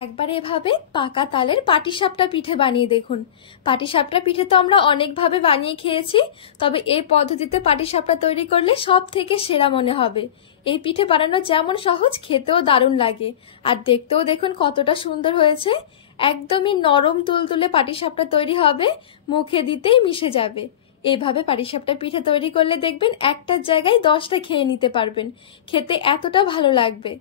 একবার এভাবে পাকা তালের পাটিসাপটা পিঠে বানিয়ে দেখুন। পাটিসাপটা পিঠে তো আমরা অনেকভাবে বানিয়ে খেয়েছি, তবে এই পদ্ধতিতে পাটিসাপটা তৈরি করলে সব থেকে সেরা মনে হবে। এই পিঠে বানানো যেমন সহজ, খেতেও দারুণ লাগে, আর দেখতেও দেখুন কতটা সুন্দর হয়েছে। একদমই নরম তুলতুলে পাটিসাপটা তৈরি হবে, মুখে দিতেই মিশে যাবে। এইভাবে পাটিসাপটা পিঠে তৈরি করলে দেখবেন একটার জায়গায় 10টা খেয়ে নিতে পারবেন, খেতে এতটা ভালো লাগবে।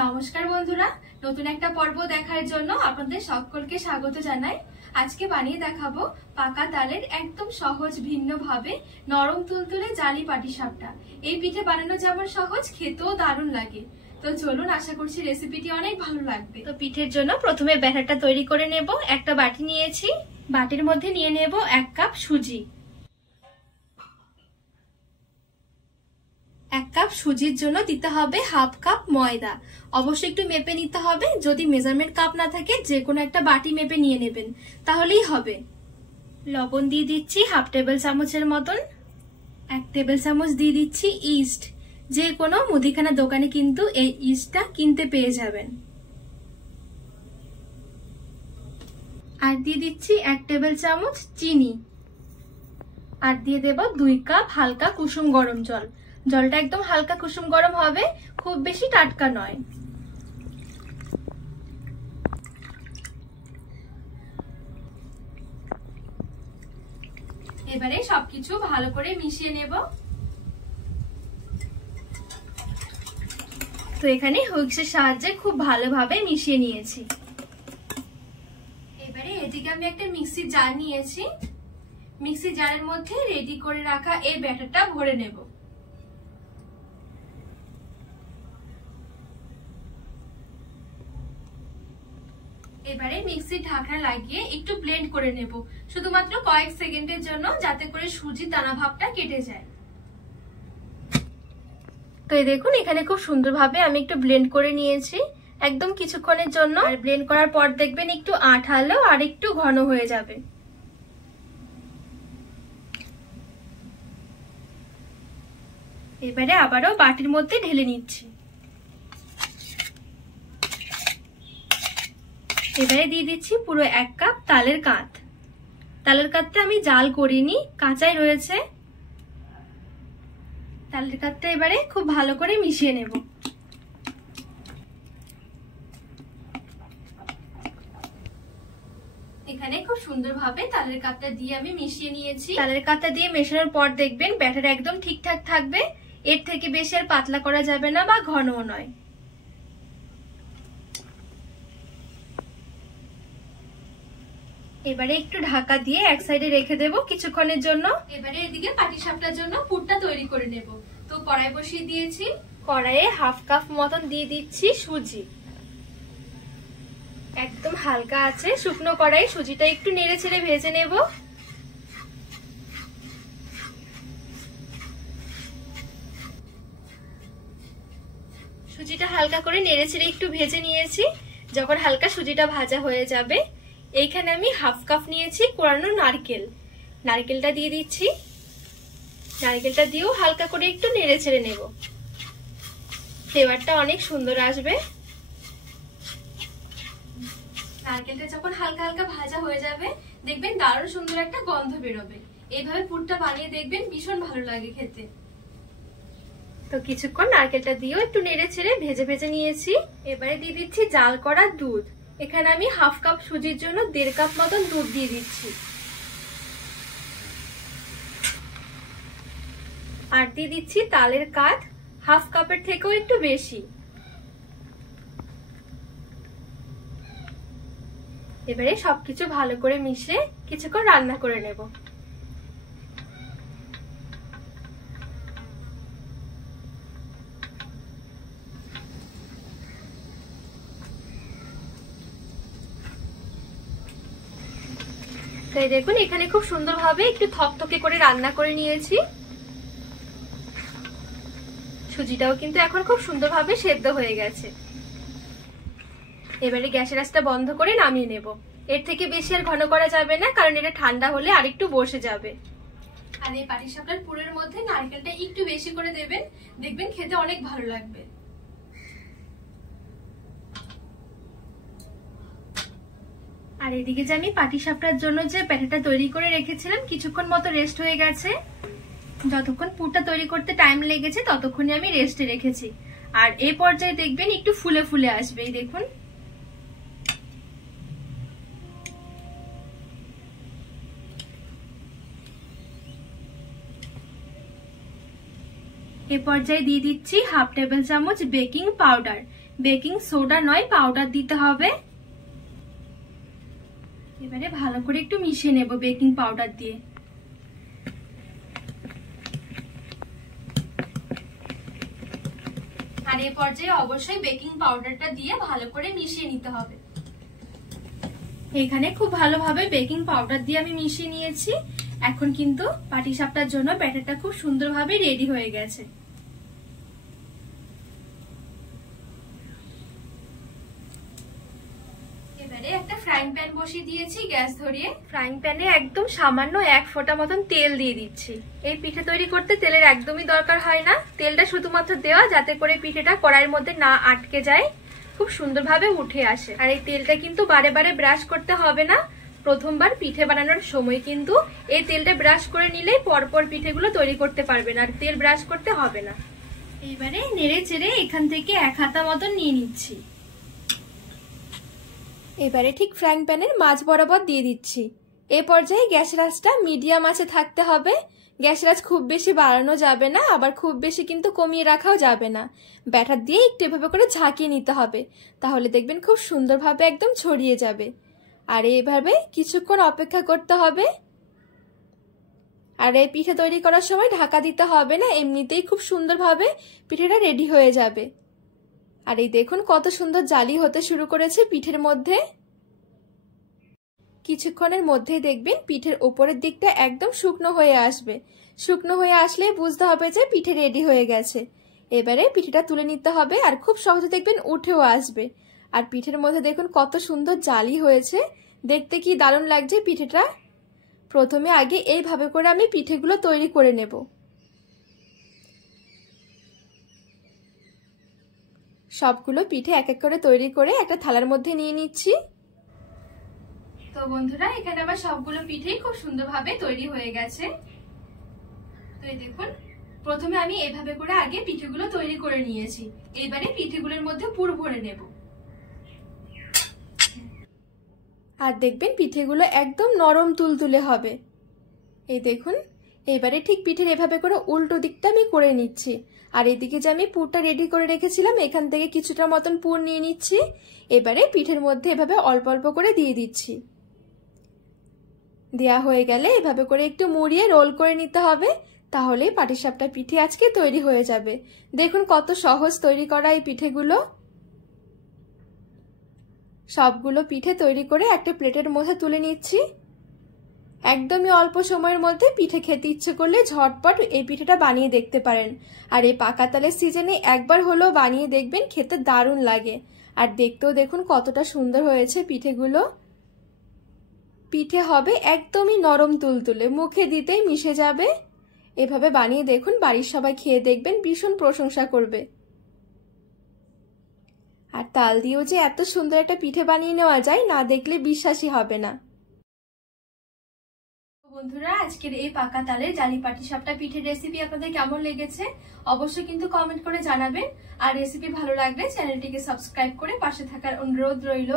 নমস্কার বন্ধুরা, নতুন একটা পর্ব দেখার জন্য আপনাদের সকলকে স্বাগত জানাই। আজকে বানিয়ে দেখাবো পাকা তালের একদম সহজ ভিন্নভাবে নরম তুলতুলে জালি পাটিসাপটা। এই পিঠে বানানো যেমন সহজ, খেতেও দারুণ লাগে। তো চলুন, আশা করছি রেসিপিটি অনেক ভালো লাগবে। তো পিঠের জন্য প্রথমে ব্যাটারটা তৈরি করে নেব। একটা বাটি নিয়েছি, বাটির মধ্যে নিয়ে নেব 1 কাপ সুজি। 1 কাপ সুজির জন্য দিতে হবে 1/2 কাপ ময়দা। অবশ্যই একটু মেপে নিতে হবে, যদি মেজারমেন্ট কাপ না থাকে যে কোনো একটা বাটি মেপে নিয়ে নেবেন, তাহলেই হবে। লবণ দিয়ে দিচ্ছি 1/2 টেবিল চামচের মতন। 1 টেবিল চামচ দিয়ে দিচ্ছি ইস্ট। যে কোনো মুদিখানা দোকানে কিন্তু এই ইস্টটা কিনতে পেয়ে যাবেন। আর দিয়ে দিচ্ছি 1 টেবিল চামচ চিনি। আর দিয়ে দেব 2 কাপ হালকা কুসুম গরম জল। জলটা একদম হালকা কুসুম গরম হবে, খুব বেশি টাটকা নয়। এবারে সবকিছু ভালো করে মিশিয়ে নেব। তো এখানে হুইস্কের সাহায্যে খুব ভালোভাবে মিশিয়ে নিয়েছি। এবারে এদিকে আমি একটা মিক্সি জার নিয়েছি। মিক্সি জারের মধ্যে রেডি করে রাখা এই ব্যাটারটা ভরে নেব। এবারে মিক্সির ঢাকনা লাগিয়ে একটু ব্লেন্ড করে নেব, শুধুমাত্র কয়েক সেকেন্ডের জন্য, যাতে করে সুজির দানা ভাবটা কেটে যায়। তো এই দেখুন, এখানে খুব সুন্দরভাবে আমি একটু ব্লেন্ড করে নিয়েছি, একদম কিছুক্ষণের জন্য। আর ব্লেন্ড করার পর দেখবেন একটু আঠালো আর একটু ঘন হয়ে যাবে। এবারে আবারও বাটির মধ্যে ঢেলে নিচ্ছি। এবারে দিয়ে দিচ্ছি পুরো 1 কাপ তালের কাঁধ। তালের কাঁধটা আমি জাল করিনি, কাঁচাই রয়েছে। তালের কাঁধটা এবারে খুব ভালো করে মিশিয়ে নেব। এখানে খুব সুন্দরভাবে তালের কাঁধটা দিয়ে আমি মিশিয়ে নিয়েছি। তালের কাঁধটা দিয়ে মেশানোর পর দেখবেন ব্যাটার একদম ঠিকঠাক থাকবে, এর থেকে বেশি আর পাতলা করা যাবে না বা ঘনও নয়। এবারে একটু ঢাকা দিয়ে এক সাইডে রেখে দেব কিছুক্ষণের জন্য। এবারে এদিকে পাটিসাপটার জন্য পুরটা তৈরি করে নেব। তো কড়াই বসিয়ে দিয়েছি, কড়াইয়ে 1/2 কাপ মতন দিয়ে দিচ্ছি সুজি। একদম হালকা আছে শুকনো কড়াই, সুজিটা একটু নেড়ে ছেড়ে ভেজে নেব। সুজিটা হালকা করে নেড়ে ছেড়ে একটু ভেজে নিয়েছি। যখন হালকা সুজিটা ভাজা হয়ে যাবে, এইখানে আমি 1/2 কাপ নিয়েছি কোরানো নারকেল। নারকেলটা দিয়ে দিচ্ছি। নারকেলটা দিয়েও হালকা করে একটু নেড়ে ছেড়ে নেব, ফ্লেভারটা অনেক সুন্দর আসবে। নারকেলটা যখন হালকা হালকা ভাজা হয়ে যাবে, দেখবেন দারুণ সুন্দর একটা গন্ধ বেরোবে। এইভাবে পুরটা বানিয়ে দেখবেন, ভীষণ ভালো লাগে খেতে। তো কিছুক্ষণ নারকেলটা দিয়েও একটু নেড়ে ছেড়ে ভেজে ভেজে নিয়েছি। এবারে দিয়ে দিচ্ছি জাল করা দুধ। এখানে আমি 1/2 কাপ সুজির জন্য 1.5 কাপ মতন দুধ দিয়ে দিচ্ছি। আর দিয়ে দিচ্ছি তালের কাঁধ, 1/2 কাপের থেকেও একটু বেশি। এবারে সবকিছু ভালো করে মিশিয়ে কিছুক্ষণ রান্না করে নেব। তাই দেখুন, এখানে খুব সুন্দরভাবে একটু থকথকে করে রান্না করে নিয়েছি। সুজিটাও কিন্তু এখন খুব সুন্দরভাবে সেদ্ধ হয়ে গেছে। এবারে গ্যাসের আঁচটা বন্ধ করে নামিয়ে নেব। এর থেকে বেশি আর ঘন করা যাবে না, কারণ এটা ঠান্ডা হলে আরেকটু বসে যাবে। আর এই পাটিসাপটার পুরের মধ্যে নারকেলটা একটু বেশি করে দেবেন, দেখবেন খেতে অনেক ভালো লাগবে। আর এদিকে যে আমি পাটিসাপটার জন্য যে ব্যাটারটা তৈরি করে রেখেছিলাম কিছুক্ষণ মতো রেস্ট হয়ে গেছে। যতক্ষণ পুরটা তৈরি করতে টাইম লেগেছে ততক্ষণই আমি রেস্টে রেখেছি। আর এই পর্যায়ে দেখবেন একটু ফুলে ফুলে আসবে, এই দেখুন। এই পর্যায়ে দিয়ে দিচ্ছি হাফ টেবিল চামচ বেকিং পাউডার। বেকিং সোডা নয়, পাউডার দিতে হবে। এবারে ভালো করে একটু মিশিয়ে নেব বেকিং পাউডার দিয়ে। আর এই পর্যায়ে অবশ্যই বেকিং পাউডারটা দিয়ে ভালো করে মিশিয়ে নিতে হবে। এখানে খুব ভালোভাবে বেকিং পাউডার দিয়ে আমি মিশিয়ে নিয়েছি। এখন কিন্তু পাটিসাপটার জন্য ব্যাটারটা খুব সুন্দরভাবে রেডি হয়ে গেছে। এবারে একটা ফ্রাইং প্যান বসিয়ে দিয়েছি গ্যাস ধরিয়ে। ফ্রাইং প্যানে একদম সামান্য 1 ফোঁটা মতন তেল দিয়ে দিচ্ছি। এই পিঠে তৈরি করতে তেলের একদমই দরকার হয় না, তেলটা শুধুমাত্র দেওয়া যাতে করে পিঠেটা কড়াইয়ের মধ্যে না আটকে যায়, খুব সুন্দরভাবে উঠে আসে। আর এই তেলটা কিন্তু বারে বারে ব্রাশ করতে হবে না, প্রথমবার পিঠে বানানোর সময় কিন্তু এই তেলটা ব্রাশ করে নিলেই পরপর পিঠেগুলো তৈরি করতে পারবেন, আর তেল ব্রাশ করতে হবে না। এবারে নেড়ে চেড়ে এখান থেকে 1 হাতা মতন নিয়ে নিচ্ছি। এবারে ঠিক ফ্রাইং প্যানের মাঝ বরাবর দিয়ে দিচ্ছি। এই পর্যায়ে গ্যাসের আঁচটা মিডিয়াম আঁচে থাকতে হবে। গ্যাসের আঁচ খুব বেশি বাড়ানো যাবে না, আবার খুব বেশি কিন্তু কমিয়ে রাখাও যাবে না। ব্যাটার দিয়ে একটু এভাবে করে ঝাঁকিয়ে নিতে হবে, তাহলে দেখবেন খুব সুন্দরভাবে একদম ছড়িয়ে যাবে। আর এইভাবে কিছুক্ষণ অপেক্ষা করতে হবে। আর এই পিঠে তৈরি করার সময় ঢাকা দিতে হবে না, এমনিতেই খুব সুন্দরভাবে পিঠেটা রেডি হয়ে যাবে। আর এই দেখুন কত সুন্দর জালি হতে শুরু করেছে পিঠের মধ্যে। কিছুক্ষণের মধ্যেই দেখবেন পিঠের উপরের দিকটা একদম শুকনো হয়ে আসবে। শুকনো হয়ে আসলে বুঝতে হবে যে পিঠে রেডি হয়ে গেছে। এবারে পিঠেটা তুলে নিতে হবে, আর খুব সহজে দেখবেন উঠেও আসবে। আর পিঠের মধ্যে দেখুন কত সুন্দর জালি হয়েছে, দেখতে কি দারুণ লাগছে পিঠেটা। প্রথমে আগে এইভাবে করে আমি পিঠেগুলো তৈরি করে নেব। সবগুলো পিঠে এক এক করে তৈরি করে একটা থালার মধ্যে নিয়ে নিচ্ছি। তো বন্ধুরা, এখানে আমার সবগুলো পিঠেই খুব সুন্দরভাবে তৈরি হয়ে গেছে। তো এই দেখুন, প্রথমে আমি এইভাবে করে আগে পিঠেগুলো তৈরি করে নিয়েছি। এবারে পিঠেগুলোর মধ্যে পুর ভরে নেব। আর দেখবেন পিঠেগুলো একদম নরম তুলতুলে হবে। এই দেখুন, এবারে ঠিক পিঠের এভাবে করে উল্টো দিকটা আমি করে নিচ্ছি। আর এদিকে যে আমি পুরটা রেডি করে রেখেছিলাম এখান থেকে কিছুটা মতন পুর নিয়ে নিচ্ছি। এবারে পিঠের মধ্যে এভাবে অল্প অল্প করে দিয়ে দিচ্ছি। দেয়া হয়ে গেলে এভাবে করে একটু মুড়িয়ে রোল করে নিতে হবে, তাহলেই পাটিসাপটা পিঠে আজকে তৈরি হয়ে যাবে। দেখুন কত সহজ তৈরি করা এই পিঠেগুলো। সবগুলো পিঠে তৈরি করে একটা প্লেটের মধ্যে তুলে নিচ্ছি। একদমই অল্প সময়ের মধ্যে পিঠে খেতে ইচ্ছে করলে ঝটপট এই পিঠেটা বানিয়ে দেখতে পারেন। আর এই পাকা তালের সিজনে একবার হলেও বানিয়ে দেখবেন, খেতে দারুণ লাগে। আর দেখতেও দেখুন কতটা সুন্দর হয়েছে পিঠেগুলো। পিঠে হবে একদমই নরম তুলতুলে, মুখে দিতেই মিশে যাবে। এভাবে বানিয়ে দেখুন, বাড়ির সবাই খেয়ে দেখবেন ভীষণ প্রশংসা করবে। আর তাল দিয়েও যে এত সুন্দর একটা পিঠে বানিয়ে নেওয়া যায়, না দেখলে বিশ্বাসই হবে না। বন্ধুরা, আজকের এই পাকা তালের জালি পাটিসাপটা পিঠের রেসিপি আপনাদের কেমন লেগেছে অবশ্যই কিন্তু কমেন্ট করে জানাবেন। আর রেসিপি ভালো লাগলে চ্যানেলটিকে সাবস্ক্রাইব করে পাশে থাকার অনুরোধ রইল।